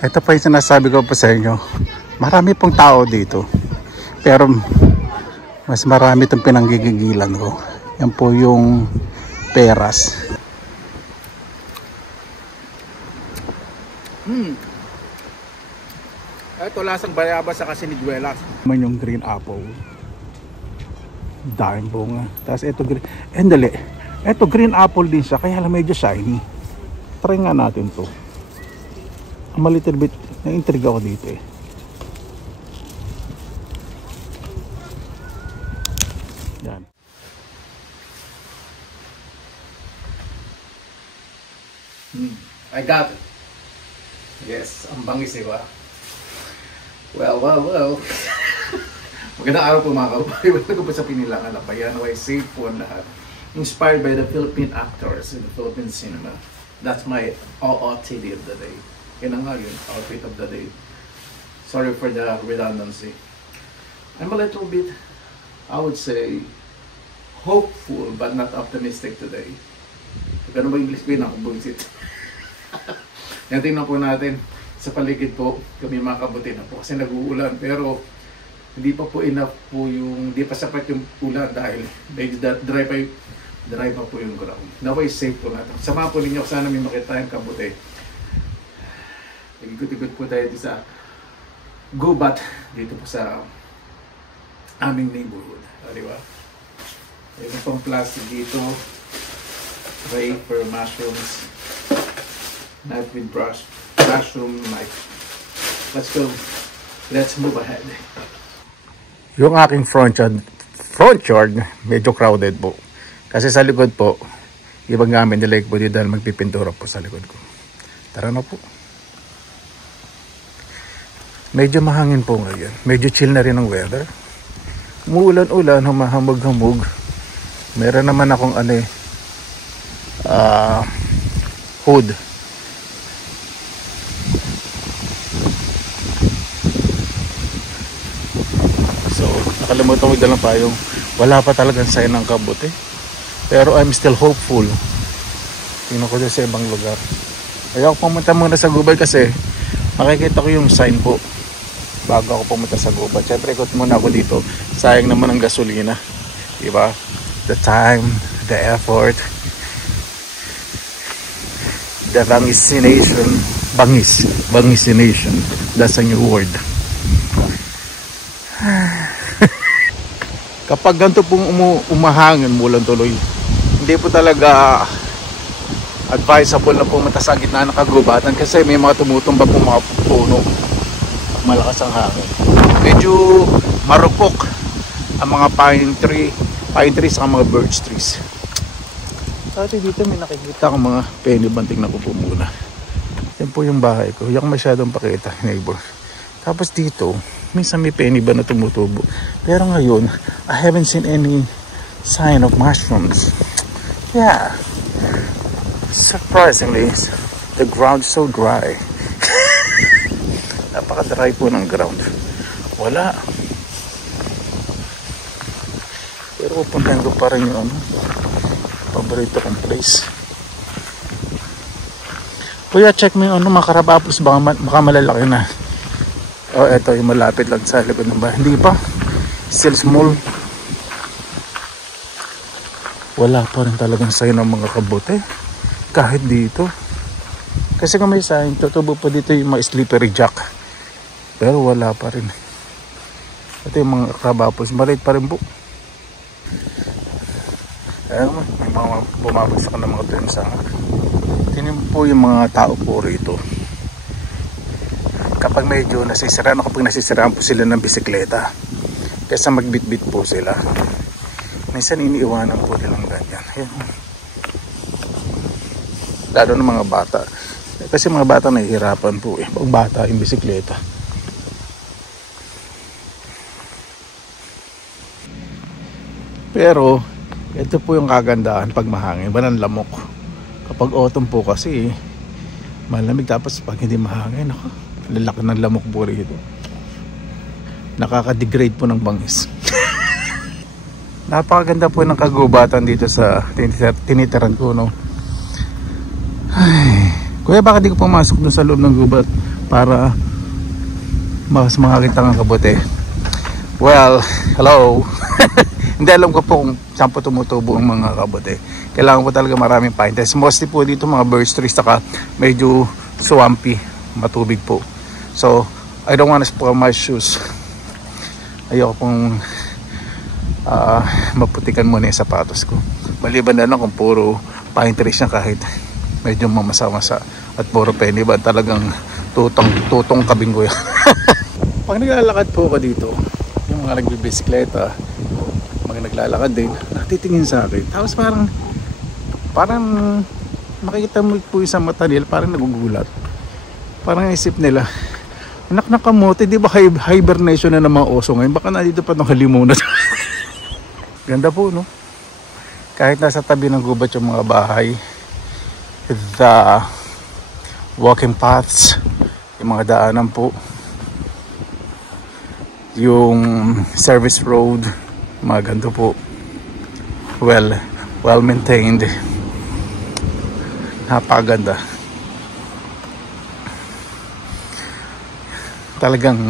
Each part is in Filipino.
Ito pa yung sinasabi ko pa sa inyo. Marami pong tao dito. Pero mas marami itong pinanggigigilan ko. Yan po yung peras. Ito lasang bayabas sa siniguelas. Man yung green apple. Daming bunga. Tapos ito green. Dali. Ito green apple din siya. Kaya lang medyo shiny. Try nga natin to. I'm a little bit na-intrigue ako dito eh. Yan. I got it. Yes, ang bangis eh ba? Well. Magandang araw po mga kababayan. Wala ko pa sa Pinilangan na bayan. Naway safe po ang lahat. Inspired by the Philippine actors in the Philippine cinema. That's my OOTD of the day. Yan nga yun, outfit of the day. Sorry for the redundancy. I'm a little bit, I would say, hopeful but not optimistic today. Ganun ba English ko yun? Ako bullshit. Yan, tingnan po natin sa paligid po, kami mga kabuti na po kasi nag-uulan pero hindi pa po enough po yung, hindi pa sapat yung ulan dahil dry pa po yung ground. Naway safe po natin. Sama po ninyo, sana may makita yung kabuti. Ikot-ikot po tayo sa gubat dito po sa aming neighborhood. Di ba? Mayroon pang plastic dito. Tray for mushrooms. Knife with brush. Mushroom knife. Let's go. Let's move ahead. Yung aking front yard, medyo crowded po. Kasi sa likod po, ibang gamit nila po dito dahil magpipintura po sa likod ko. Tara na po. Medyo mahangin po ngayon. Medyo chill na rin ang weather. Umuulan-ulan, humahamog-hamog. Meron naman akong hood. So, nakalimutan ko dalang payong. Wala pa talagang sign ng kabuti. Pero I'm still hopeful. Tingnan ko dyan sa ibang lugar. Ayaw ko pumunta muna sa Gubay kasi makikita ko yung sign po bago ako pumunta sa gubat. Siyempre ikot muna ako dito, sayang naman ang gasolina, diba? The time, the effort, the bangisination, that's a new word. Kapag ganito pong umahangin, mulan tuloy, hindi po talaga advisable na pumunta sa gitna ng kagubatan kasi may mga tumutumba pong mga puno. Malakas ang hangin. Medyo marupok ang mga pine trees at mga birch trees. Dati dito may nakikita akong mga penny banting na ko po muna. Yan po yung bahay ko. Yung masyadong pakita, neighbor. Tapos dito, minsan may penny ba na tumutubo. Pero ngayon, I haven't seen any sign of mushrooms. Yeah. Surprisingly, the ground is so dry. Napaka-dry po ng ground. Wala. Pero pupuntahan ko pa rin yung paborito kong place. Kuya, check mo yung mga karabapos. Baka malalaki na. Oh, eto yung malapit lang sa likod ng bahay. Hindi pa. Still small. Wala pa rin talagang sign ng mga kabote. Kahit dito. Kasi kung may sign, tutubo pa dito yung mga slippery jack. Pero wala pa rin. Ito yung mga krabapos. Maliit pa rin po. Ayan mo, may mga bumabagsak ng mga tuyong sanga. Tingnan po yung mga tao po rito. Kapag medyo nasisiraan, kapag nasisiraan po sila ng bisikleta, kaysa magbitbit po sila, minsan iniiwanan po nilang ganyan. Ayan. Lalo ng mga bata. Kasi mga bata nahihirapan po eh. Pag bata yung bisikleta. Pero ito po yung kagandahan pag mahangin, banang lamok. Kapag autumn po kasi malamig, tapos pag hindi mahangin, lalaki ng lamok po rito. Nakaka-degrade po ng bangis. Napakaganda po ng kagubatan dito sa tinitiran ko, no? Ay, kuya, bakit di ko pumasok doon sa loob ng gubat? para mas makakita ng kabuti. Well, hello. Hindi alam ko po kung saan po tumutubo ang mga kabuti. Kailangan po talaga maraming pine trees. Mostly po dito mga birch trees, saka medyo swampy, matubig po. So I don't want to spoil my shoes. Ayoko pong maputikan muna yung sapatos ko. Maliban na lang kung puro pine trees na kahit medyo mamasa-masa at puro penny ba, talagang tutong kabinggo yan. Pag naglalakad po ako dito, yung mga nagbibisikleta, mga naglalakad din, natitingin sa akin. Tapos parang makikita mo po isang mata nila, parang nagugulat. Parang isip nila, anak na kamote, di ba hibernation na ng mga oso ngayon? Baka nandito pa itong halimaw na. Ganda po, no? Kahit nasa tabi ng gubat yung mga bahay, the walking paths, yung mga daanan po, yung service road, mga ganito po, well maintained, napakaganda. Talagang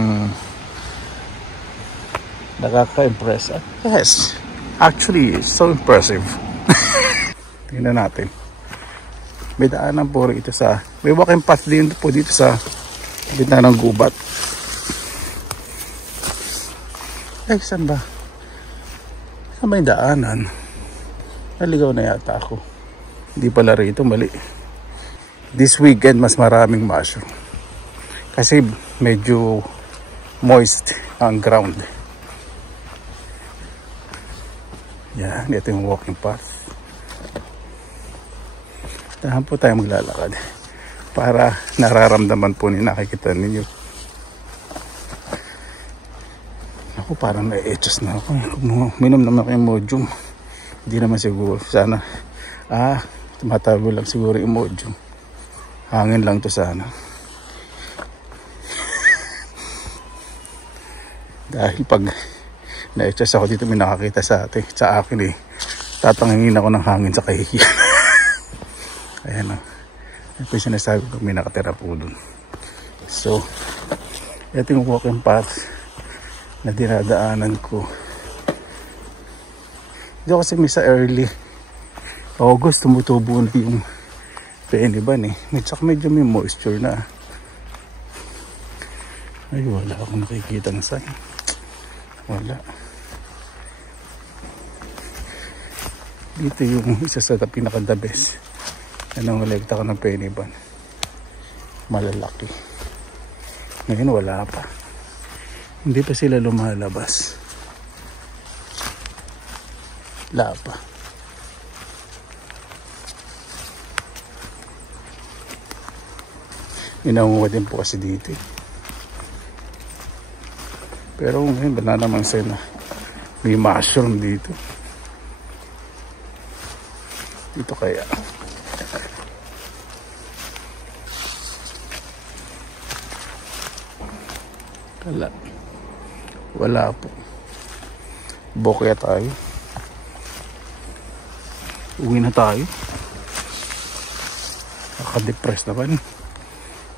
nakaka-impress. Yes, actually so impressive. Tingnan natin. May daanan po rito sa, may walking path din po dito sa gitna ng gubat. Ay, saan ba? Saan ba yung daanan? Naligaw na yata ako. Hindi pala rito, mali. This weekend mas maraming mushroom. Kasi medyo moist ang ground. Yan, ito yung walking path. Dahan po tayo maglalakad para nararamdaman po ni nakikita ninyo. Ako parang na-etchas na ako. Minom naman ako yung Imodium. Hindi naman siguro. Sana tumatago lang siguro yung Imodium. Hangin lang to sana. Dahil pag na-etchas ako dito, may nakakita sa akin tatangingin ako ng hangin sa kahihiyan. Ayan o. Ayan po yung sinasabi ko, may nakatira po dun. So, ito yung walking path na dinadaanan ko. Hindi ako kasi misa early August, tumutubo na yung penny ban medyo may moisture na. Ay, wala akong nakikita ng sign. Wala. Dito yung isa sa pinaka-the best. Anong nalekta ko ng penny ban. Malalaki. Ngayon wala pa. Hindi pa sila lumalabas. Wala pa. Inaunga din po kasi dito. Pero ngayon wala namang sign na may mushroom dito. Dito kaya. Wala po. Bokya tayo. Uwi na tayo. Naka-depress naman.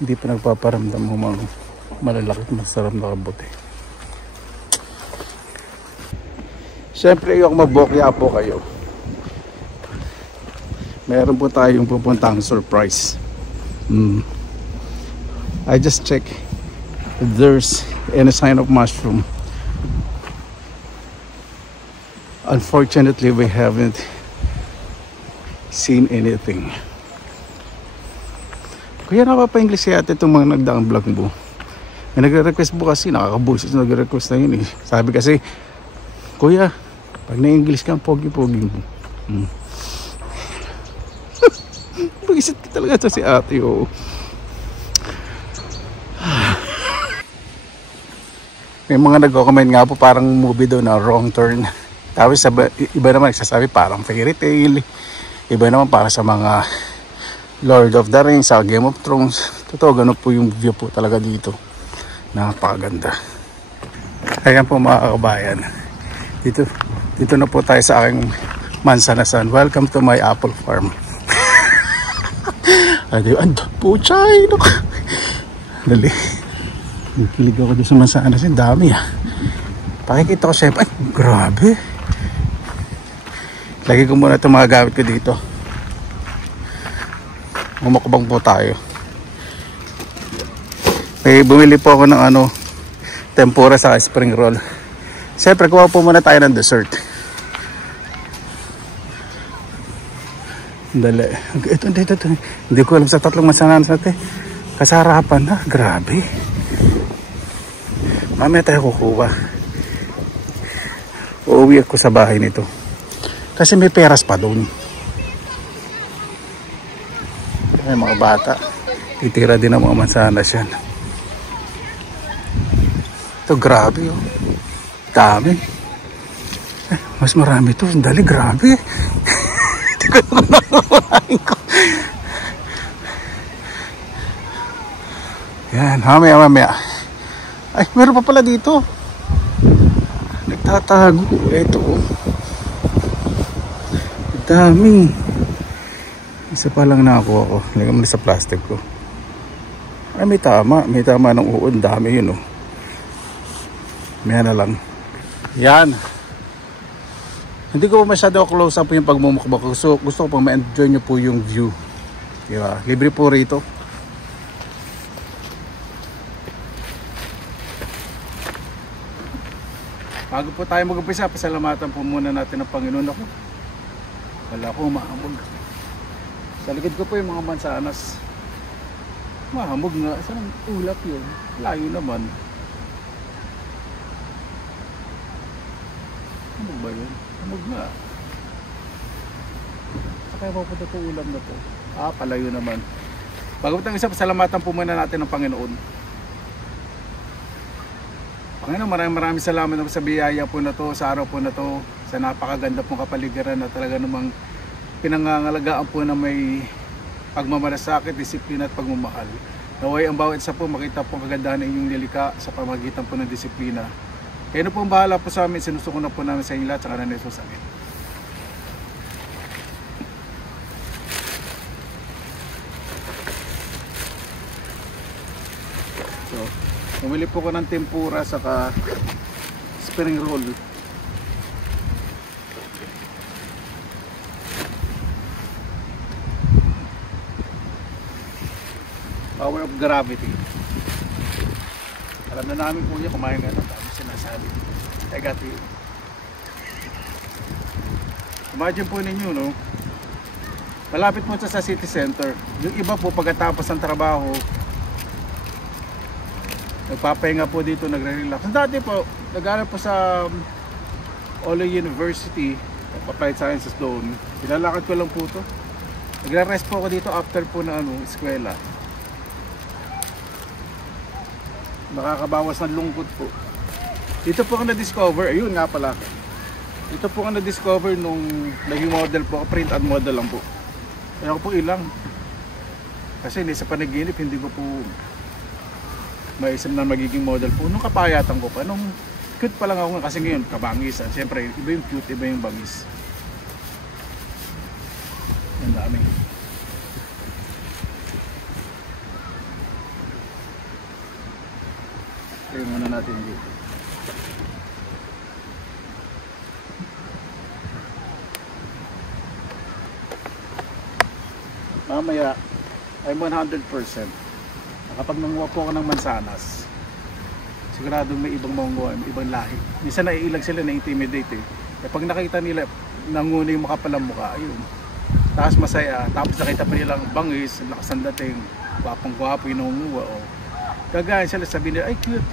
Hindi pa nagpaparamdam ng mga malalaki at masarap na kabuti. Siyempre yung mabokya po kayo. Meron po tayong pupuntang surprise. I just check if there's any sign of mushroom. Unfortunately, we haven't seen anything. Kaya napapa-English yata itong mga nagdaang vlog mo. May nagre-request po kasi, nakakabusis na nagre-request na yun eh. Sabi kasi, Kuya, pag na-English ka, pogi-pogi mo. Pag-isip ka talaga ito si ate, oh. May mga nagko-comment nga po parang movie daw na Wrong Turn. Tapos iba naman nagsasabi parang fairy tale. Iba naman para sa mga Lord of the Rings, sa Game of Thrones. Totoo, ganun po yung view po talaga dito. Napakaganda. Ayan po mga kabayan. Dito na po tayo sa aking mansanasan. Welcome to my apple farm. Puchay! Dali. Kilig ako dyan sa mansanas. Ang dami ah. Pakikita ko syempre. Ay, grabe. Lagi ko muna itong mga gamit ko dito. Umakabang po tayo. May bumili po ako ng tempura sa spring roll. Siyempre, kuha po muna tayo ng dessert. Dali. Ito. Hindi ko alam sa tatlong mansanas natin. Kasarapan na. Grabe. Mamaya tayo kukuha. Uuwi ako sa bahay nito. Kasi may peras pa doon. Ay, mga bata. Titira din ang mga mansanas yan. Ito, grabe oh. Dami. Mas marami ito. Dali, grabe. Hindi ko naman ko. Yan, mamaya. Ay, meron pa pala dito. Nagtatago. Ito oh. Dami. Isa pa lang nakakuha ko. Lagyan mo na sa plastic ko. Ay, may tama ng uod. Dami yun oh. May na lang. Yan. Hindi ko masyado close up yung pagmumukbang. So, gusto ko pang ma-enjoy nyo po yung view. Diba? Libre po rito. Bago po tayo mag-umpisa, pasalamatan po muna natin ang Panginoon ako. Wala ko mahamog. Sa likod ko po yung mga mansanas. Mahamog nga. Saan ang ulap yun? Layo naman. Hamog ba yun? Hamog nga. Sa kaya po ito ulam na to. Palayo naman. Bago po isa, pasalamatan po muna natin ang Panginoon. Panginoon, maraming salamat sa biyaya po na to, sa araw po na to, sa napakaganda pong kapaligiran na talaga namang pinangangalagaan po na may pagmamalasakit, disiplina at pagmamahal. Naway ang bawat isa po makita po kagandahan ng inyong nilika sa pamagitan po ng disiplina. Kaya po ang bahala po sa amin, sinusuko na po namin sa inyo lahat sa ngalan ni Jesus. Amen. So, bumili po ko ng tempura saka spring roll. Power of gravity. Alam na namin po niya kumain nga ng dami sinasabi. I got you. Imagine po ninyo, no? Malapit po sa city center. Yung iba po pagkatapos ng trabaho, nagpapahinga po dito, nagre-relax. Dati po, nag-aaral po sa Olo University, Applied Sciences doon. Pinalakad ko lang po to. Nagre-rest po ako dito after po na eskwela. Nakakabawas ng lungkot po. Dito po ako na-discover, ayun nga pala. Dito po ako na-discover nung naging model po, print and model lang po. Kaya ko po ilang. Kasi hindi sa panaginip, hindi ko po maisip na magiging model po. Nung kapayatan ko pa, nung cute pa lang ako kasi ngayon, kabangis. Siyempre, iba yung cute, iba yung bangis. Ang dami. Kaya muna natin dito. Mamaya, I'm 100%. Kapag nanguha po ako ng mansanas, siguradong may ibang manguha, may ibang lahi. Minsan naiilag sila, na-intimidate eh. Pag nakita nila, nanguna yung makapalang mukha, ayun. Tapos masaya, tapos nakita pa nilang bangis, lakas ang dating, wapang gwapo yung nangunguha. Oh. Gagayan sila, sabihin nila, ay cute.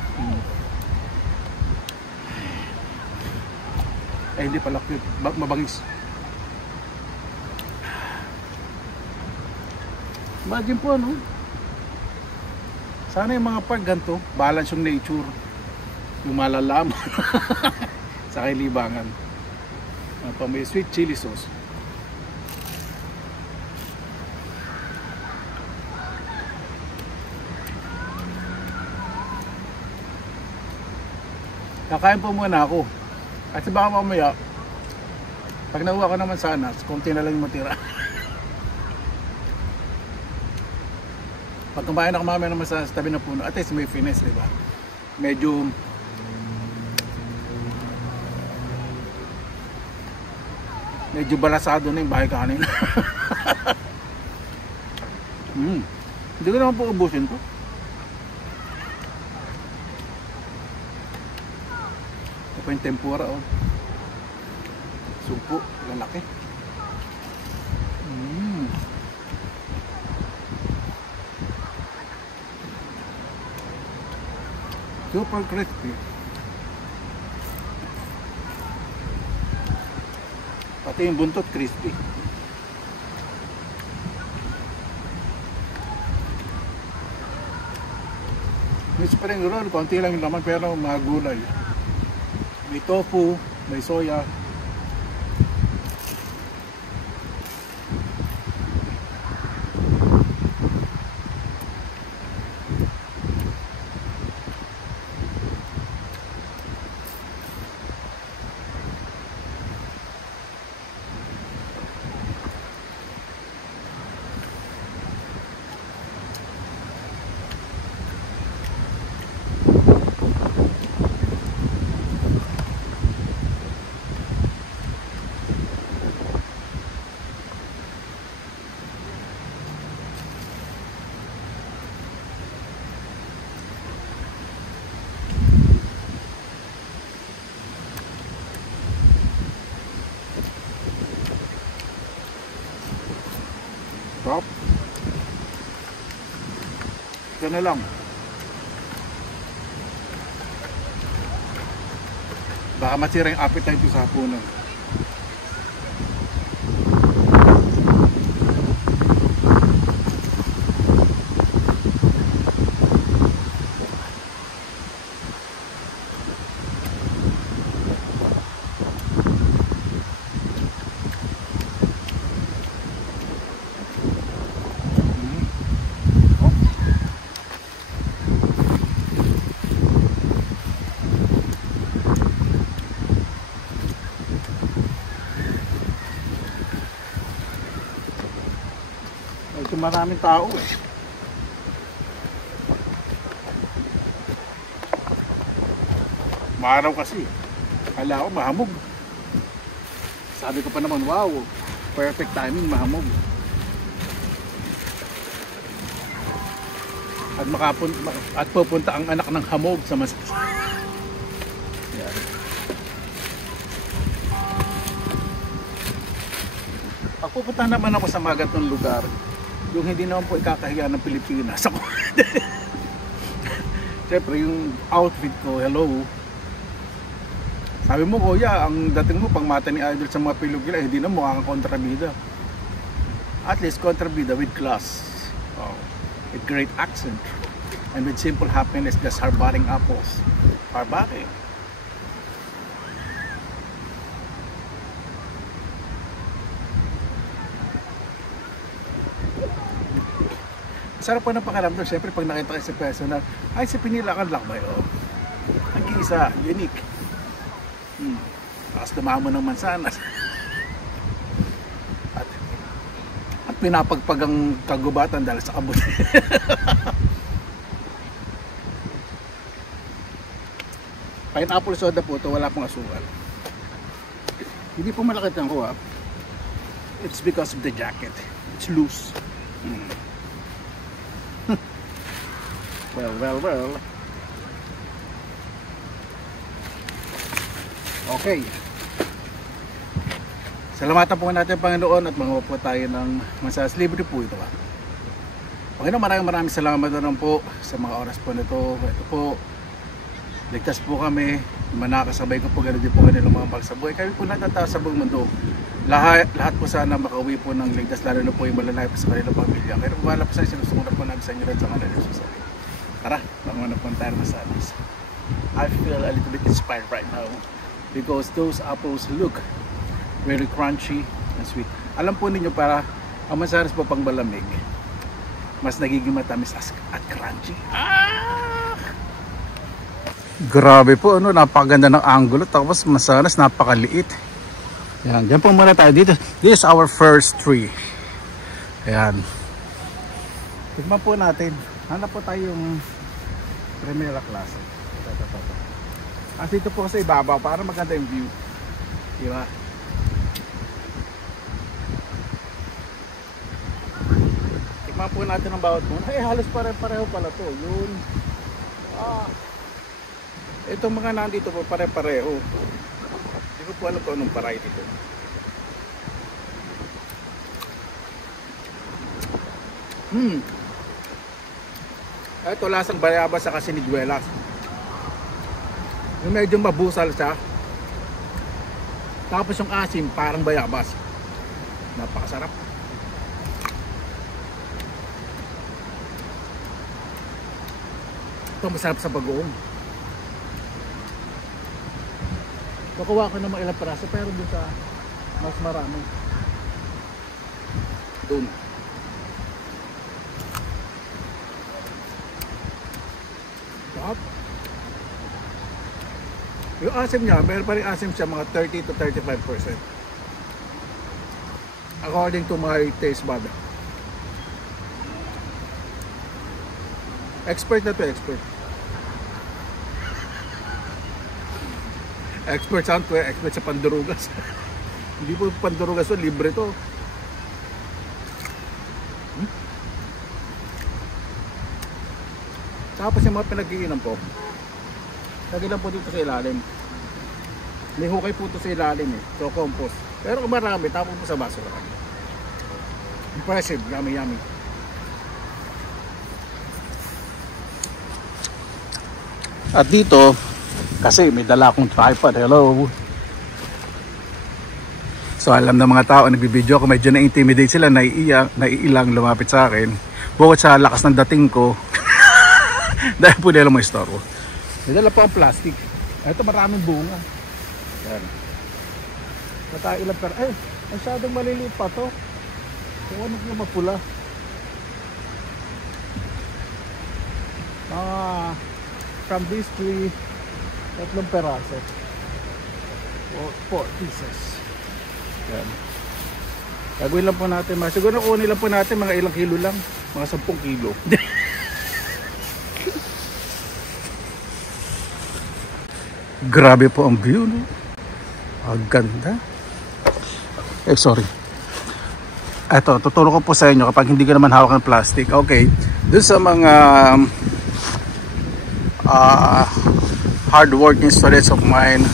Ay hindi pala cute, mabangis. Imagine po ano, sana yung mga park ganito, balance yung nature, yung malalaman sa kailibangan. May sweet chili sauce. Kakain po muna ako. Kasi baka mamaya, pag nakuha ko naman sana, konti na lang yung matira. Pag kumain ako mamaya naman sa tabi ng puno, at least may finesse, di ba? Medyo balasado na yung bahay kanin. Hindi ko naman po ubusin to. Ito pa yung tempura, oh. Supo, lalaki. Super crispy. Pati yung buntot crispy. May spring roll, konti lang yung laman pero mga gulay. May tofu, may soya. Sarap. Yan na lang. Baka masira yung appetite ko sa hapunan. Ito maraming tao eh. Maaraw kasi. Kala ko mahamog. Sabi ko pa naman, wow, perfect timing, mahamog. At pupunta ang anak ng hamog sa mas. Yan. Pag pupunta naman ako sa mga ganitong lugar, yung hindi naman po ikakahiya ng Pilipinas ako. Siyempre yung outfit ko, hello. Sabi mo, kuya, ang dating mo pang mata ni Idol sa mga Pilipina, hindi na mukha kang kontrabida. At least kontrabida with class, with great accent, and with simple happiness, just harboring apples. Harboring. Sarap po ng pakiramdam, siyempre pag nakita kayo sa personal, ay sa Pinilakan Lakbay, oh. Ang isa, unique. Tapos dumamo ng mansanas. at pinapagpag ang kagubatan dahil sa kabuti. Pineapple soda po ito, wala pong asukal. Hindi po malakit ang kuha. It's because of the jacket. It's loose. Well. Okay. Salamatan po natin Panginoon at manguha po tayo ng masas. Libre po ito. Panginoon, maraming salamat na po sa mga oras po nito. Ito po, ligtas po kami. Manakasabay ko po gano'n din po kanilang mga mahal sa buhay. Kami po natatao sa buong mundo. Lahat po sana makauwi po ng ligtas, lalo na po yung malalay po sa kanilang pamilya. Kaya kung wala po sa sinusunod po namin sa inyo at sa kanilang susunod. Tara, pangunan po tayo na sa alis. I feel a little bit inspired right now because those apples look very crunchy and sweet. Alam po ninyo, para ang mansanas po pang malamig, mas nagiging matamis at crunchy. Grabe po, ano, napakaganda ng angulo, tapos mansanas napakaliit. Yan, dyan po muna tayo dito. This is our first tree. Ayan. Tignan po natin. Hanap po tayo yung Primera klase. Ito. As dito po sa ibabaw para maganda yung view. Diba? Tignan po natin ang bawat muna. Eh, halos pare-pareho pala to. Yun. Itong mga nandito po pare-pareho. Hindi ko po alam kung anong variety ito. Ito lasang bayabas sa siniguelas. Yung medyo mabusal siya. Tapos yung asim parang bayabas. Napakasarap. Ito masarap sa bagoong. Kukuha ko ng mga ilang peraso pero doon sa mas marami. Doon. Yung asim niya, meron pa rin asim siya mga 30 to 35%. According to my taste bud. Expert na to, expert. Expert saan ko, expert sa pandurugas. Hindi po pandurugas to, libre to. Tapos yung mga pinag-iinom po, lagi lang po dito sa ilalim. May hukay po ito sa ilalim eh. So compost. Pero kung marami, tapos po sa basura. Impressive, yummy yummy. At dito, kasi may dala akong tripod. Hello. So alam ng mga tao na nagbibideo ako, medyo na-intimidate sila, naiilang lumapit sa akin. Bukod sa lakas ng dating ko, dahil po nila mo istorbo. May dala po ang plastic. Ito maraming bunga. Yan. Matailan pero, masyadong maliliit pa to. Kung ano na mapula. From this tree, 3 peraso. 4 pieces. Yan. Gagawin lang po natin. Siguro kunin lang po natin mga ilang kilo lang. Mga 10 kilo. Grabe po ang view, no? Ang ganda. Sorry. Ito, tuturo ko po sa inyo kapag hindi ka naman hawak ng plastic. Okay, dun sa mga hard-working students of mine,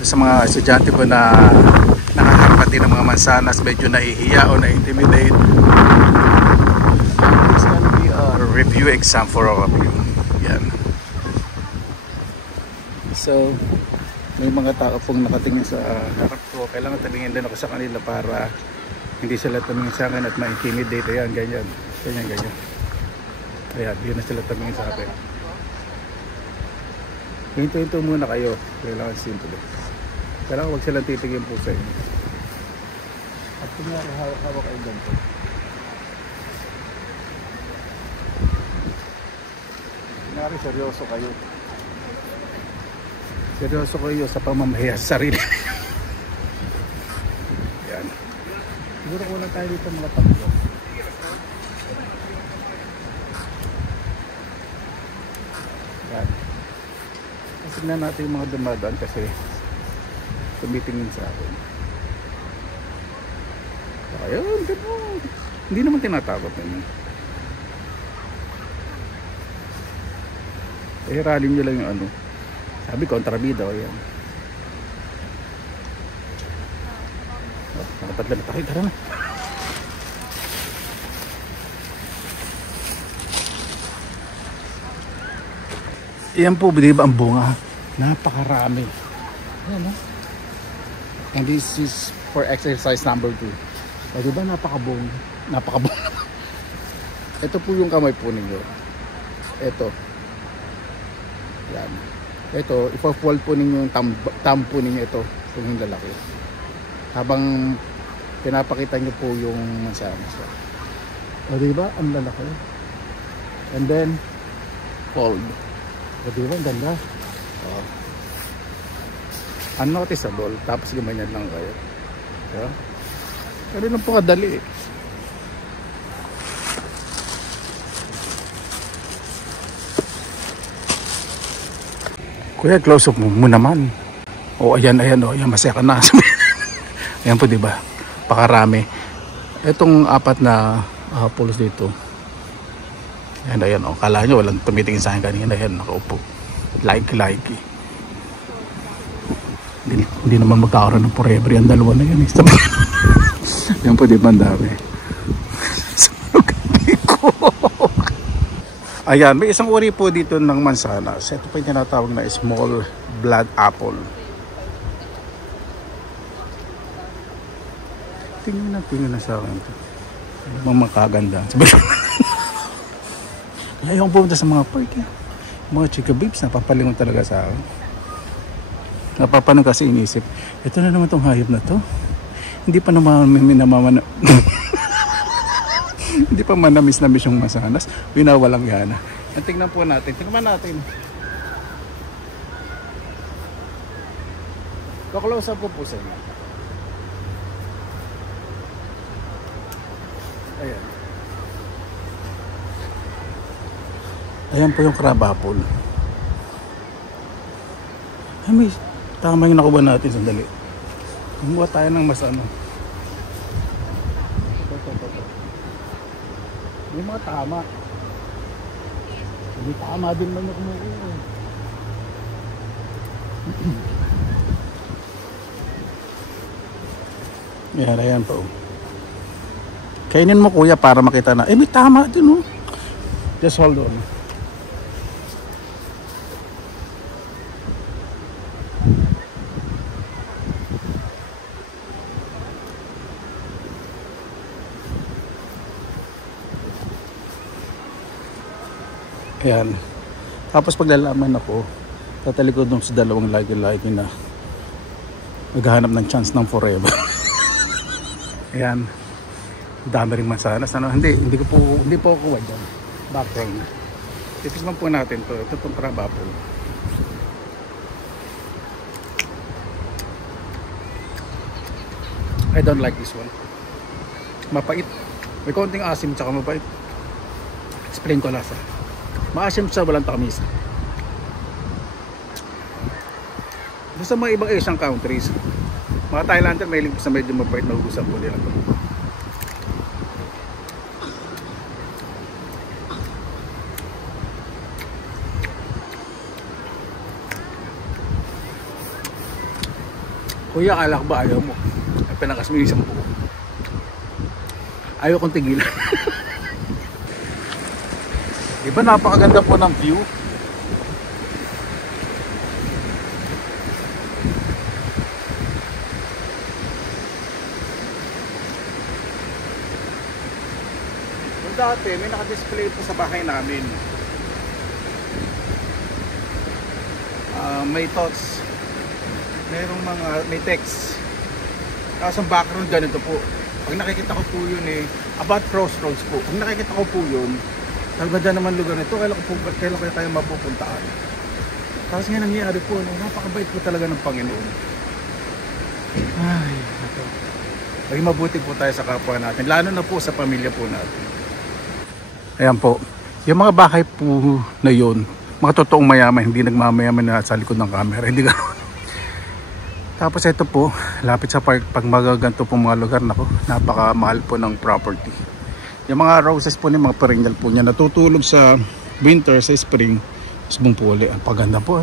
sa mga estudyante ko na nakakarapati ng mga mansanas, medyo nahihiya o na-intimidate, it's gonna be a review exam for all of you. Yan. So, may mga tao pong nakatingin sa harap ko. Kailangan tumingin din ako sa kanila para hindi sila tumingin sa akin at ma-intimidate. Ayan, ganyan. Ganyan. Ayan, yun na sila tumingin sa akin. Hinto-hinto muna kayo. Kailangan simple. Kailangan huwag silang titigin po sa inyo. At kunyari, hawak kayo ganito. Kunyari, seryoso kayo. Seryoso kayo sa pamamahiya sa sarili. Yan. Siguro wala tayo dito mga tatlo. Yan. Tignan natin yung mga dumadaan kasi tumitingin sa akin. Ayun, gano'n. Hindi naman tinatakot naman. Ralin nyo lang yung ano. Sabi, kontrabida o yan. Nakatagla na tayo, tara na. Yan po, di ba ang bunga? Napakarami. Ayan, no? And this is for exercise number 2. O, di ba napakabunga? Napakabunga. Ito po yung kamay po ninyo. Ito. Yan. Ito, ipa-fold po ninyo yung thumb po ninyo ito. Kung yung lalaki. Habang pinapakita nyo po yung mansanas. O, di ba? Ang lalaki. And then, fold. O, di ba? Ang ganda. O. Unnoticeable. Tapos gumanyan lang kayo. Diba? Pero lang po kadali eh. Kuya, close up mo naman. O ayan, o, ayan, masaya ka na. Ayan po, diba? Pakarami. Itong apat na pulos dito. Ayan, o. Kala nyo, walang tumitingin sa akin kanina. Ayan, nakaupo. Like. Hindi naman magkakaroon ng forever. Ang dalawa na yan. Ayan po, diba? Ang dami. Ayan, may isang uri po dito ng mansanas. Ito po yung tinatawag na small blood apple. Tingnan na sa akin ito. Mga kaganda. Ayaw pumunta sa mga park eh. Mga chika babes, napapalingon talaga sa akin. Napapalingon kasi inisip, ito na naman tong hayop na to. Hindi pa naman hindi pa manamis-namis yung mansanas. Winawalang yana. At tingnan po natin. Tingnan natin. Kaklose up ko po sa inyo. Ayan. Ayan po yung crab apple. Ay, may tama yung nakuha natin. Sandali. Kumuha tayo ng mas ano. May mga tama. Hindi tama din man yung kumuha. Ayan po. Kainin mo kuya para makita na. May tama din oh. Just hold on. Ayan. Tapos paglalaman ako, tatalikod nung sa dalawang lagi-lagi na maghahanap ng chance ng forever. Ayan. Dami rin mansanas. Ano? Hindi po ako kuha dyan. Background. Titikman po natin to. Ito itong crab apple. I don't like this one. Mapait. May konting asim tsaka mapait. Explain ko lasa. Maasim siya, walang tamis. Sa mga ibang Asian countries, mga Thailander may link sa medyo mapait na ugusan po nila ito. Kuya, alak ba? Ayaw mo. Ay, pinakasminisang po. Ayaw kong tigilan. Diba napakaganda po ng view? Dati may naka-display po sa bahay namin. May thoughts. May text. Tapos ang background ganito po. Pag nakikita ko po yun about crossroads po. Pag nakikita ko po yun, naganda naman lugar nito, kailan tayo mapupuntaan. Tapos nga nangyayari po, napakabait po talaga ng Panginoon. Ay, ito. Maging mabuti po tayo sa kapwa natin, lalo na po sa pamilya po natin. Ayan po, yung mga bahay po na yun, mga totoong mayaman, hindi nagmamayaman na sa likod ng camera, hindi gano'n. Tapos ito po, lapit sa park, pag magaganto po mga lugar, nako, napakamahal po ng property. Yung mga roses po niya, mga perennial po niya, natutulog sa winter, sa spring, mas bumupuli. Ang paganda po.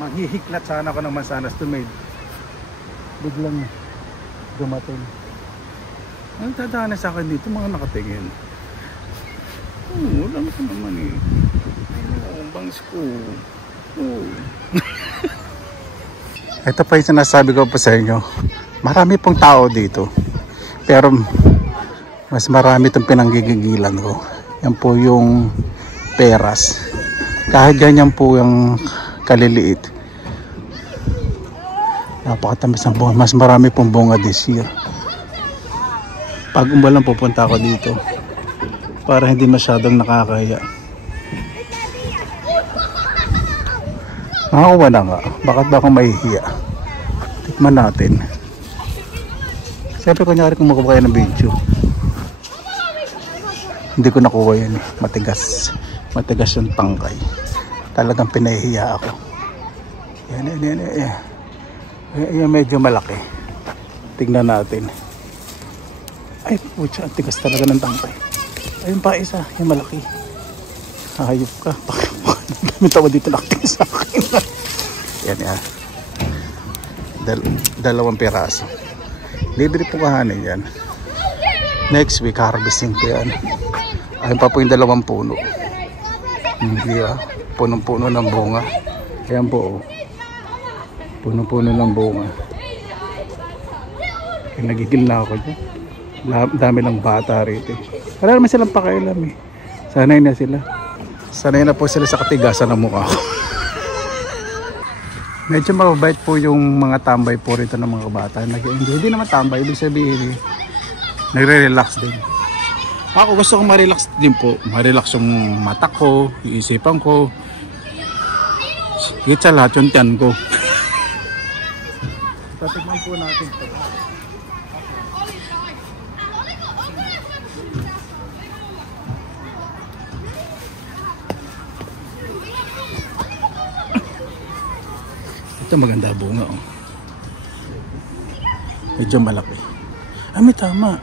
Manghihiklat sana ako ng mansanas to may biglang dumating. Ang tadaanan sa akin dito mga nakatingin. Wala mo naman ang bangs ko. Ito pa yung sinasabi ko pa sa inyo. Marami pong tao dito. Pero mas marami itong pinanggigigilan ko. Yan po yung peras. Kahit ganyan po yung kaliliit. Napakatamis ng bunga. Mas marami pong bunga this year. Pag umulan pupunta ako dito. Para hindi masyadong nakakaya. Nakakuha na nga. Bakit ba akong mahihiya? Tikman natin. Siyempre kunyari kung makuha kayo ng video. Hindi ko nakuha yun. Matigas. Matigas yung tangkay. Talagang pinahihiya ako. Yan. Yan medyo malaki. Tignan natin. Ay putya. Tigas talaga ng tangkay. Ayun pa isa. Yung malaki. Hayop ka. May tawa dito nakatingin sa akin. Yan. Dalawang piraso. Libre po kahanin yan. Next week harvesting ko yan. Ayun pa po yung 2 puno. Hindi punong-puno ng bunga. Ayan po. Punong-puno ng bunga. Nagigil na ako dyan. Dami ng bata rito. Wala naman silang pakialam eh. Sanay na sila. Sanay na po sila sa katigasan ng mukha ko. Medyo mababait po yung mga tambay po rito ng mga bata. Hindi naman tambay, ibig sabihin nagre-relax din. Ako gusto kong ma-relax din po. Ma-relax yung mata ko, yung isipan ko. Higit sa lahat yung tiyan ko. Tatignan po natin ito. Ito maganda bunga oh. Medyo malaki. Ah, may tama.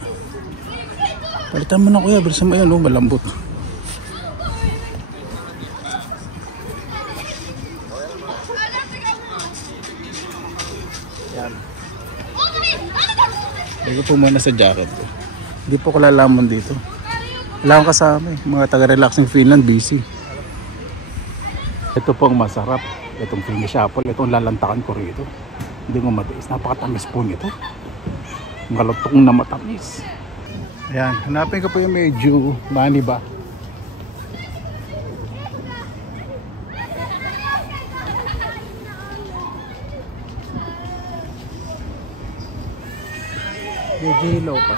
Palitan mo na kuya, bilisan mo yan oh, malambot. Yan. Lagay po muna sa jacket ko. Hindi po ko lalamon dito. Wala akong kasama eh. Mga taga-relaxing Finland busy. Ito po ang masarap. Itong Finnish apple, itong lalantakan ko rito. Hindi ko matiis. Napakatamis po nito. Malutong na matamis. Ayan, hanapin ko po yung medyo mani ba. Medyo hilaw pa.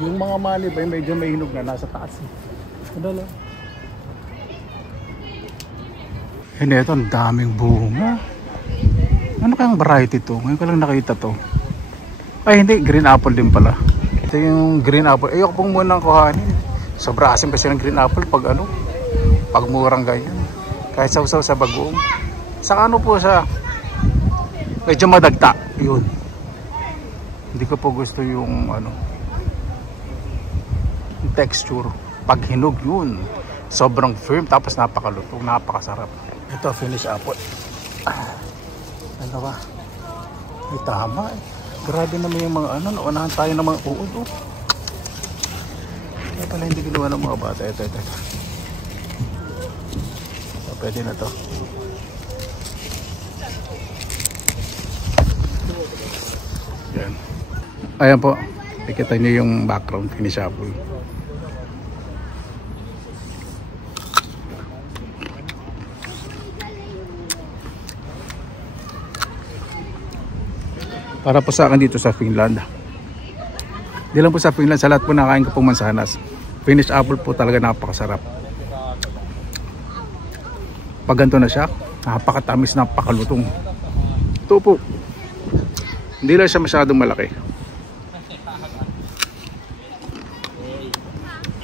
Yung mga mali ba medyo may hinog na nasa taas eh. Ano lang. Hindi, ito ang daming bunga. Ano kayang variety to? Ngayon ko lang nakita to. Ay hindi, green apple din pala. Ito yung green apple. Ayoko pong munang kuhanin. Sobra asim kasi ng green apple pag ano, pag murang ganyan. Kahit sausaw sa bagoong. Saka ano po siya, medyo madagta. Yun. Hindi ko po gusto yung ano, texture. Pag hinog yun, sobrang firm tapos napakalutong, napakasarap. Ito Finnish apple. Ano ba? May tama eh. Grabe naman yung mga ano, naunahan tayo ng mga uod oh. Kaya pala hindi ginawa ng mga bata. Ito. So, pwede na to. Yan. Ayan po. Nakita nyo yung background Finnish apple. Para po sa akin dito sa Finland. Hindi lang po sa Finland, sa lahat po nakain ko pong mansanas. Finnish apple po talaga napakasarap. Pag ganito na siya, napakatamis, napakalutong. Ito po. Hindi lang siya masyadong malaki.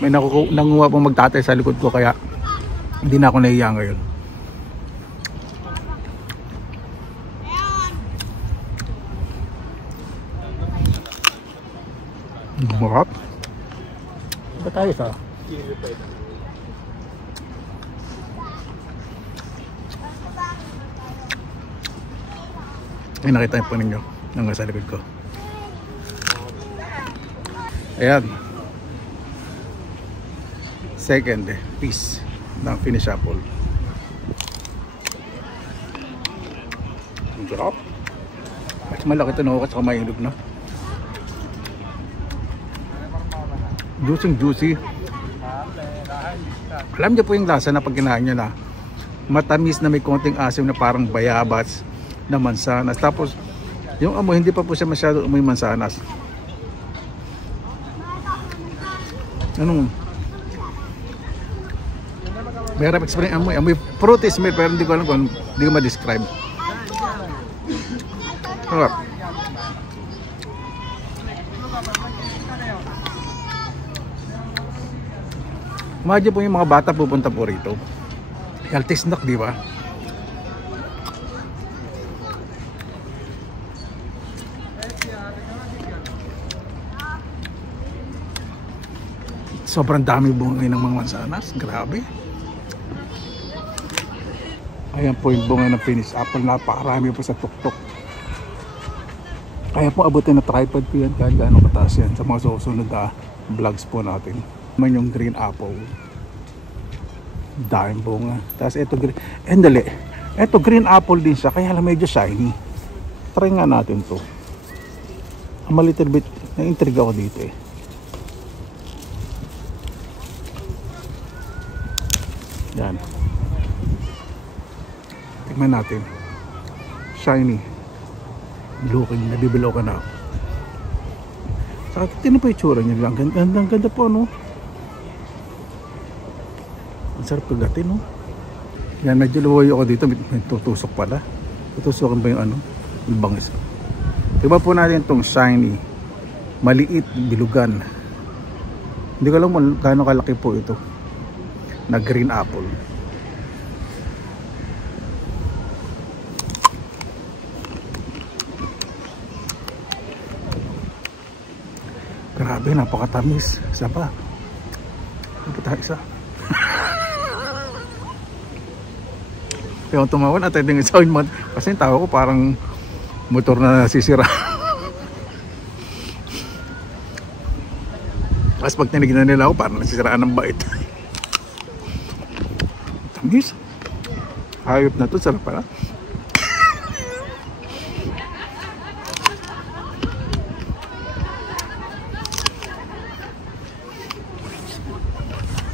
May nanguha pong magtatay sa likod ko kaya hindi na ako nahiya ngayon. Marap. Ba tayo sa? Ay, nakita po ninyo nang sa likod ko. Ayan. second piece ng finished apple. Ang sarap. Mas malaki ito na ako at mahinog na. Juicy. Alam niyo po yung lasa na pag kinain niyo na matamis na may konting asim na parang bayabas na mansanas. Tapos yung amoy hindi pa po siya masyado amoy mansanas. Anong merap explain amoy fruity smell pero hindi ko alam kung hindi ko ma-describe. Sarap. Imagine po yung mga bata pupunta po rito. Healthy snack, di ba? Sobrang dami bunga ng mga mansanas. Grabe. Ayan po yung bunga ng finished apple. Napakarami po sa tuktok. Kaya po abutin na tripod po yan. Kahit gaano kataas yan sa mga susunod na vlogs po natin. Man yung green apple. Dahil bunga. Tapos ito green. Dali. Ito green apple din siya. Kaya lang medyo shiny. Try nga natin to. I'm a little bit na-intrigue ako dito eh. Yan. Tingnan natin. Shiny. Looking. Nabibilaw ka na ako. Saka tinan pa yung tsura niya. Ang ganda po, no? Ang sarap kagatin, no? Yan, medyo luwoy ako dito. May tutusok pala. Tutusokan ba yung ano? Yung bangis. Diba po natin itong shiny. Maliit, bilugan. Hindi ko alam kung gaano kalaki po ito. Na green apple. Grabe, napakatamis. Isa pa. Isa. Kaya kung tumawan at ito yung sound mo. Kasi yung tao ko parang motor na nasisira. Tapos pag tinignan nila ako parang nasisiraan ng bait. Tamis. Hayop na to. Sarap pala.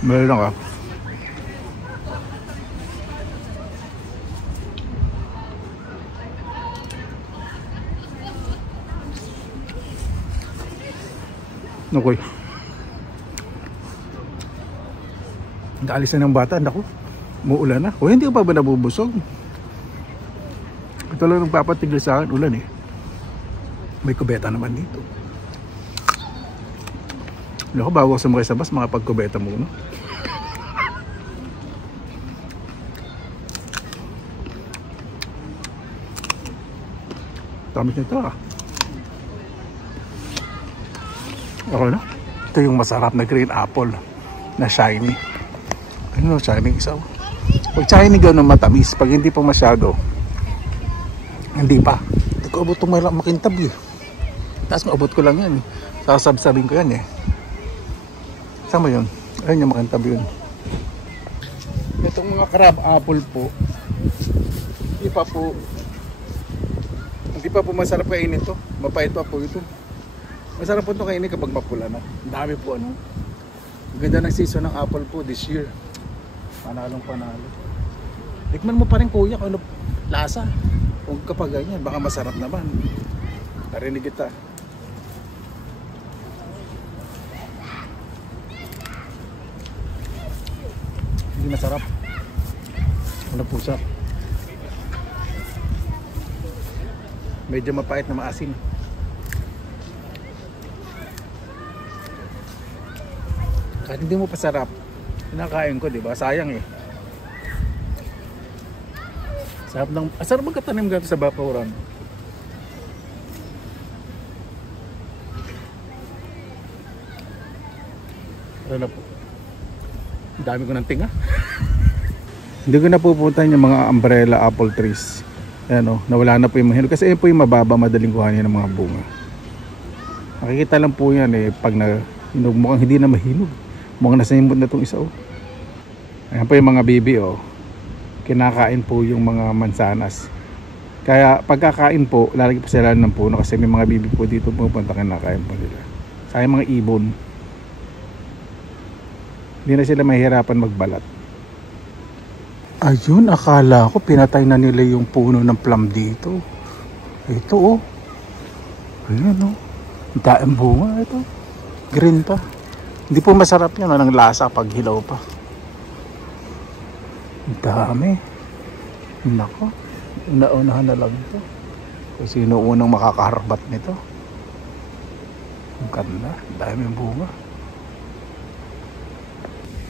Meron ka. Okay. Naalis na ng bata. Naku, muulan na. O hindi ka pa ba nabubusog? Ito lang nagpapatigil sa akin. Ulan eh. May kubeta naman dito. Naku, bago sa mga sabas, makapagkubeta muna. Tamis nito ah. Okay na. Ito yung masarap na green apple na shiny. Ano shiny isaw? Pag shiny gano'n matamis, pag hindi pa masyado, hindi pa. Hindi ko abot itong makintab eh. Tapos maabot ko lang yan eh. Sasabsabin ko yan eh. Sama yun. Ayun yung makintab yun. Itong mga crab apple po, hindi pa po masarap kainin to. Mapait pa po ito. Masarap po ito kainin kapag mapula na. Dami po ano. Ganda ng season ng apple po this year. Panalong panalo. Tikman mo pa rin kuya kung ano lasa. Kung kapag ganyan, baka masarap naman. Narinig kita. Hindi masarap. Ano po siya? Medyo mapait na maasim. Kahit hindi mo pasarap, kinakain ko, di ba? Sayang eh. Sarap magkatanim gato sa bakuran. Ano na po? Ang dami ko ng tinga. Hindi ko na pupuntahan yung mga umbrella apple trees. Ayan o, nawala na po yung mahinog. Kasi yun po yung mababa, madaling kuhanin ng mga bunga. Makikita lang po yan eh, pag hinog, mukhang hindi na mahinog. Mukhang nasimbot na itong isa oh. Ayan po yung mga bibi oh. Kinakain po yung mga mansanas. Kaya pagkakain po, lalagay po sila ng puno kasi may mga bibi po dito pupunta, kinakain po nila. Sa mga ibon. Hindi na sila mahihirapan magbalat. Ayun, akala ko pinatay na nila yung puno ng plum dito. Ito oh. Ayun oh. Daang bunga ito. Green pa. Hindi po masarap yan. Anong lasa pag hilaw pa. Dami. Nako. Unaunahan na lang ito. Kung sino unang makakaharbat nito. Ang ganda. Daming bunga.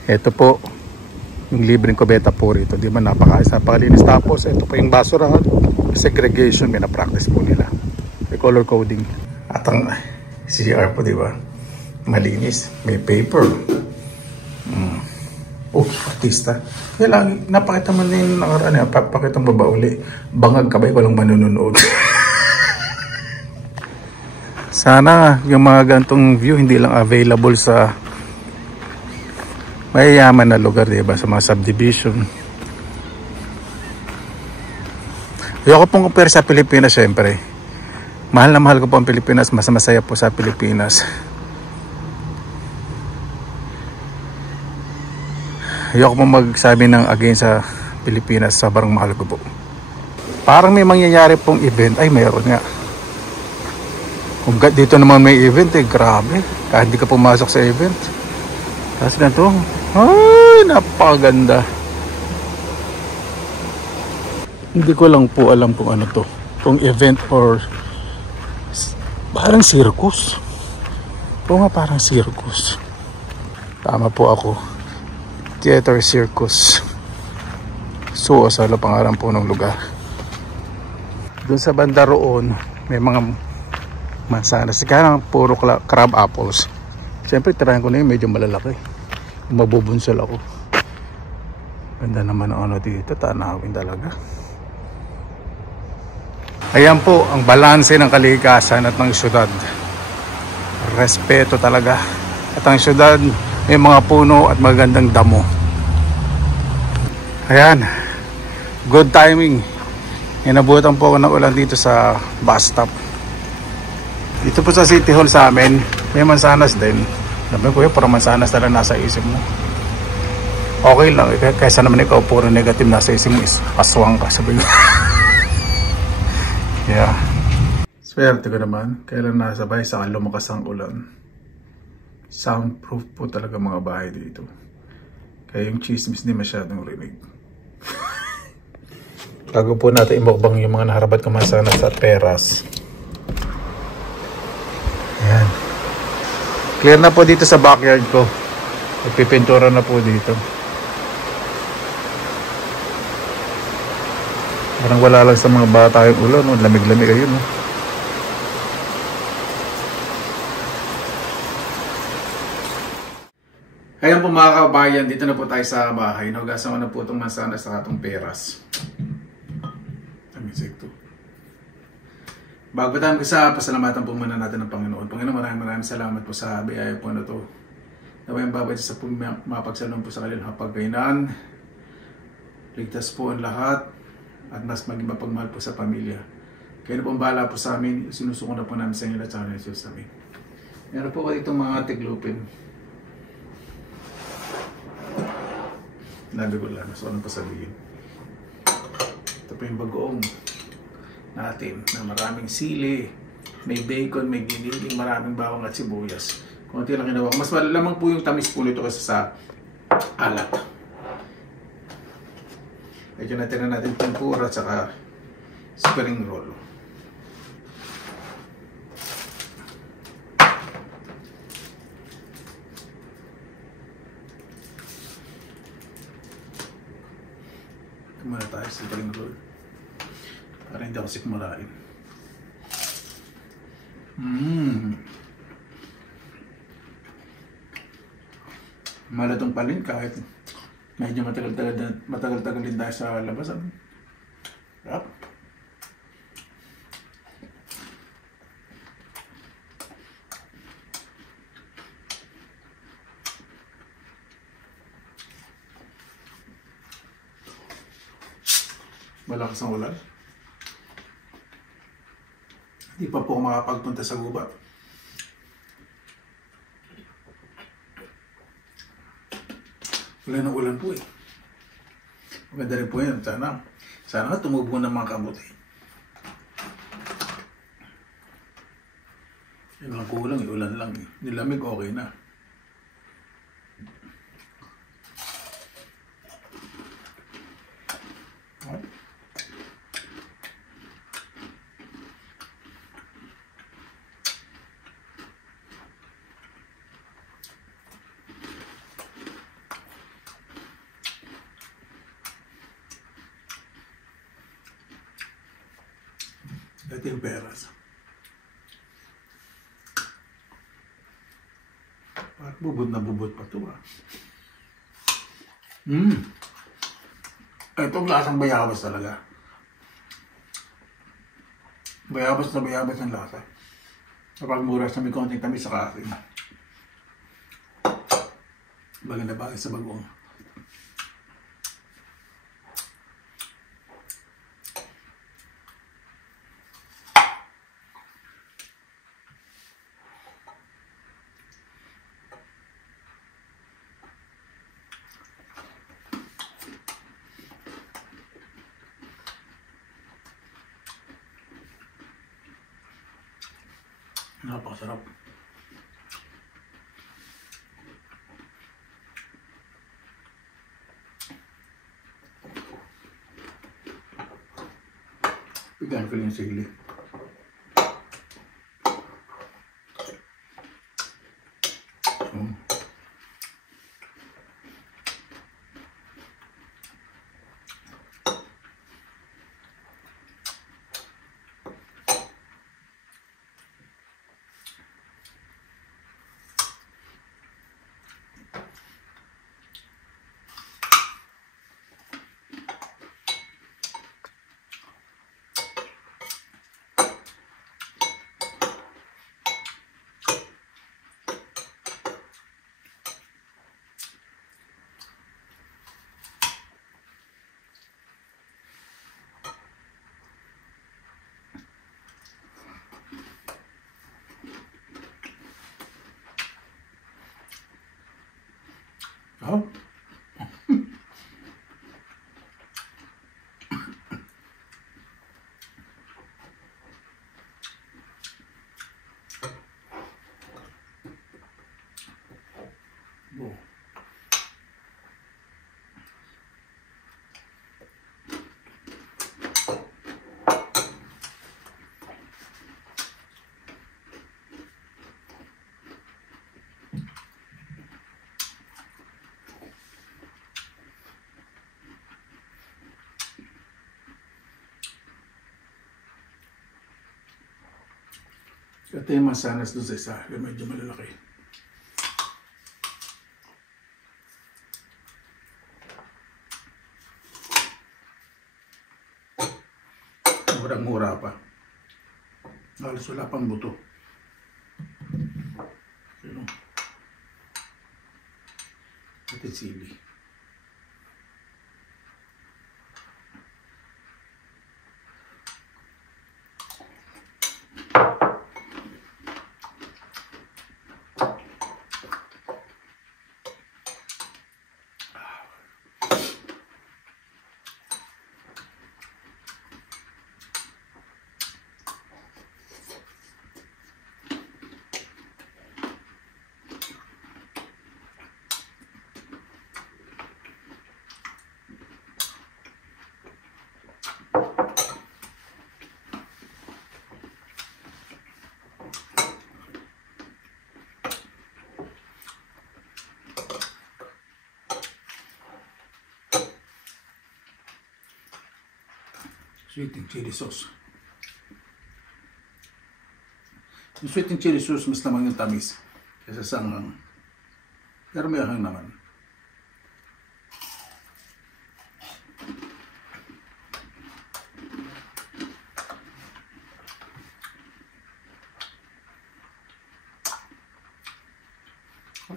Ito po. Yung libreng kubeta po rito. Di ba napakalinis. Tapos ito po yung basurahan. Segregation. May na-practice po nila. May color coding. At ang CR po, di ba? Malinis. May paper. Oh, artista. Kaya lagi, napakita mo na yung nakaraan. Papakita mo ba uli? Bangag ka ba? Walang manunood. Sana yung mga gantong view hindi lang available sa mayayaman na lugar, diba? Sa mga subdivision. Ayoko pong compare sa Pilipinas, syempre. Mahal na mahal ko po ang Pilipinas. Mas masaya po sa Pilipinas. Ayoko po magsabi ng against sa Pilipinas. Sobrang mahal ko po. Parang may mangyayari pong event. Ay, mayroon nga. Kung dito naman may event, grabe. Kahit di ka pumasok sa event. Tapos na to. Ay, napakaganda. Hindi ko lang po alam kung ano to. Kung event or parang circus. Oo nga, parang circus. Tama po ako. Theater Circus. So, asala pangalan po ng lugar. Doon sa banda roon, may mga mansanas. Kaya puro crab apples. Siyempre, tirahan ko na yun. Medyo malalaki. Mabubunsol ako. Ganda naman ang ano dito. Tanawin talaga. Ayan po ang balanse ng kalikasan at ng syudad. Respeto talaga. At ang syudad may mga puno at magandang damo. Ayan. Good timing. Inabutan po ako ng ulan dito sa bus stop. Dito po sa City Hall sa amin, may mansanas din. Sabi ko yun, parang mansanas na lang nasa isip mo. Okay lang. Kaysa naman ikaw puro negative nasa isip mo is aswang ka. Sabi ko. Yeah. Swerte ko naman. Kailan nasabay sa lumakas ang ulan. Soundproof po talaga mga bahay dito. Kaya yung chismis di masyadong rinig. Bago po natin imukbang yung mga naharabat kong mansanas at peras. Ayan. Clear na po dito sa backyard ko. Nagpipintura na po dito. Parang wala lang sa mga bata yung ulan, no? Lamig-lamig ayun, no? Ayan po mga kabayan, dito na po tayo sa bahay. Nahugasan ko na po itong mansanas sa itong peras. Bago tayo mag-isa, pasalamatan po muna natin ng Panginoon. Panginoon, maraming salamat po sa biyaya po na ito. Naway ang babay sa po mapagsalong po sa kanilang hapagkainan. Ligtas po ang lahat. At mas maging mapagmahal po sa pamilya. Kaya na po ang bahala po sa amin. Sinusuko na po namin sa inyo at sa kanila Diyos namin. Meron po kayo itong mga tiglupin. Nabi ko lang. So anong pasabihin? Ito po yung bagoong natin na maraming sili, may bacon, may giniling, maraming bawang at sibuyas. Kunti lang ginawa. Mas malamang po yung tamis po nito kasi sa alat. Medyo natin na natin tempura at saka spring roll. Ito muna tayo sa spring roll. Para hindi ako sikmurain. Malatong pa rin kahit medyo matagal-tagal din tayo sa labasan. Sarap. Malakas ang ulan. Hindi pa po makapagpunta sa gubat. Ulan ng ulan po eh. Maganda rin po yan. Sana tumubo ng mga kamuti. Yung mga kulang, ulan lang eh. Nilamig, okay na. Ito yung peras. Parang bubod na bubod pa ito ah. Itong lasang bayabas talaga. Bayabas na bayabas ang lasa. Kapag mura sa may konting tamis sa kakin. Bagay na bagay sa bagong. Napakasarap. Bigyan ko yung sili. Oh. Oh. Ito yung masanas doon sa isa, yung medyo malalaki. Murang-mura pa. Halos wala pang buto. Yun. Ito sili. Sweet and chili sauce. Yung sweet and chili sauce, mas naman yung tamis kaysa sa anghang. Pero may anghang naman.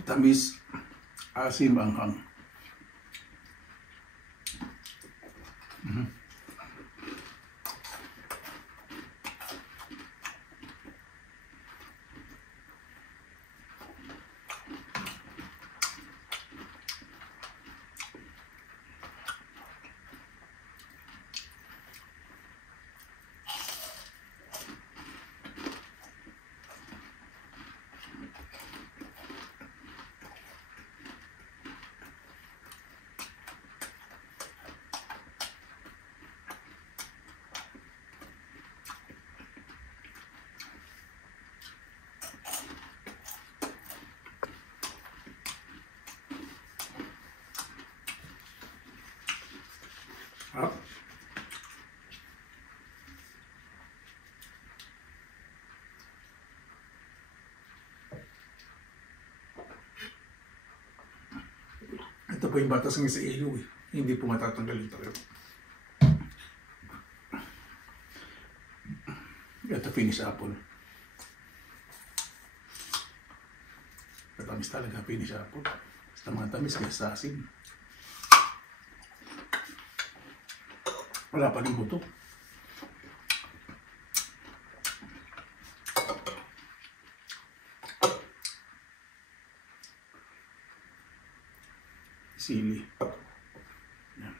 Tamis, asim, anghang. Ah. Ito po yung batas ng sa iyo eh. Hindi po matatanggal yung tayo. Ito finish apple. Matamis talaga finish apple. Basta mga tamis kaya sa asin. Wala pa rin buto. Sili. Yan.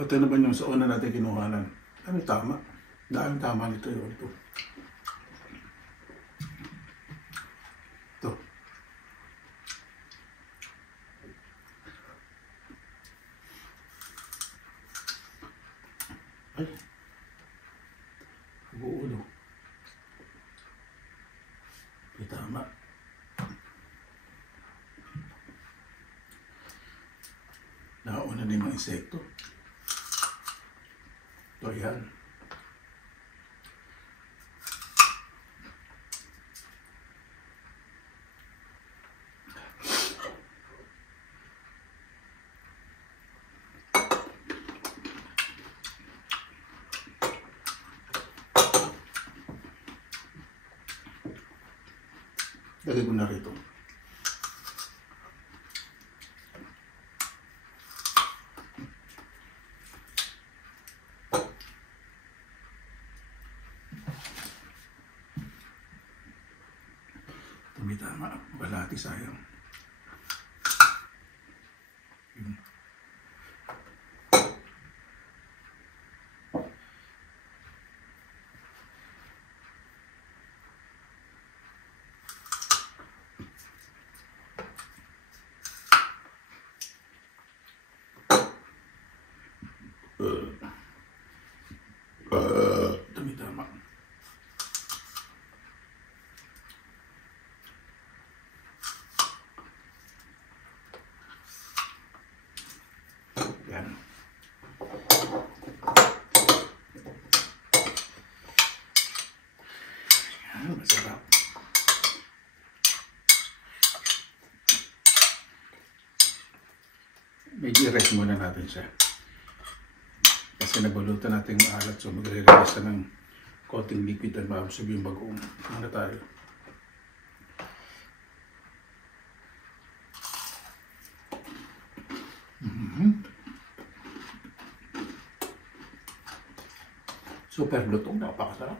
Ito na ba yung sa una natin kinuhanan? Ano tama? Daan tama nito yun. Ito. Ito. Ay. Buulo. Ito tama. Nauna na yung mga insekto. Ito yan. Lagay ko na rito. Tama, balati sayang. Tama. Yan. Yan, masarap. Medyo i-rest muna natin siya. Kasi nabulutan natin maalat, so magre-release na ng konting liquid at maabsorb yung bagoong. Ano tayo? Super lutong, napakasarap.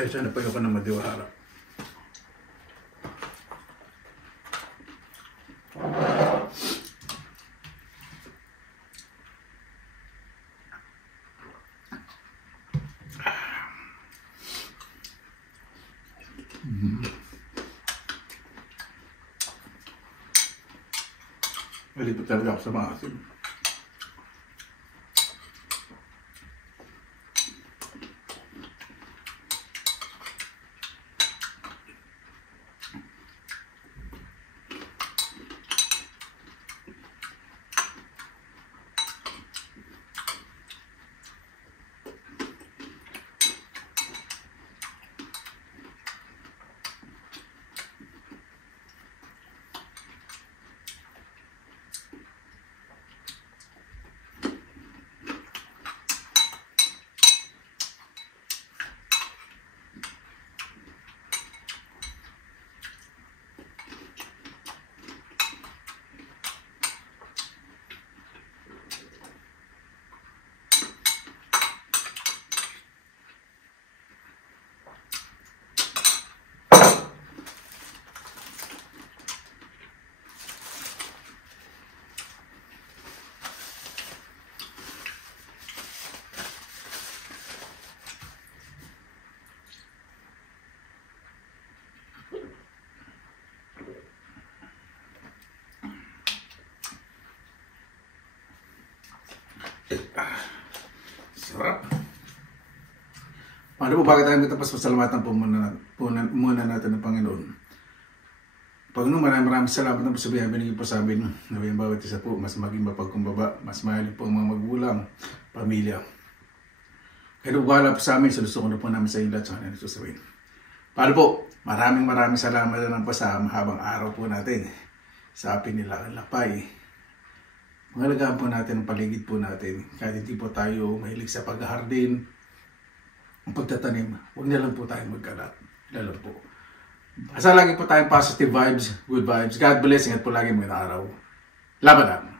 Kaya na pa yung ng madiwara. Malito talaga ako sa mga asin. Sarap. Paano po bakit tayo magtapos pasalamatan po muna natin ng Panginoon. Panginoon, maraming salamat na po sa biyaya binigay po sa amin. Naway ang bawat isa po, mas maging mapagkumbaba, mas mahalin po ang mga magulang, pamilya. Kaya wala po sa amin, salusukan na po namin sa inyo lahat sa kanila sasabihin. Paano po, maraming salamat na lang po sa mahabang araw po natin sa Pinilakan Lapay. Mangalagaan po natin ang paligid po natin. Kahit hindi po tayo mahilig sa paghahardin, ang pagtatanim, huwag na lang po tayo magkalat. Lalo po. Basta lagi po tayong positive vibes, good vibes. God bless. Ingat po lagi mga araw. Laban lang.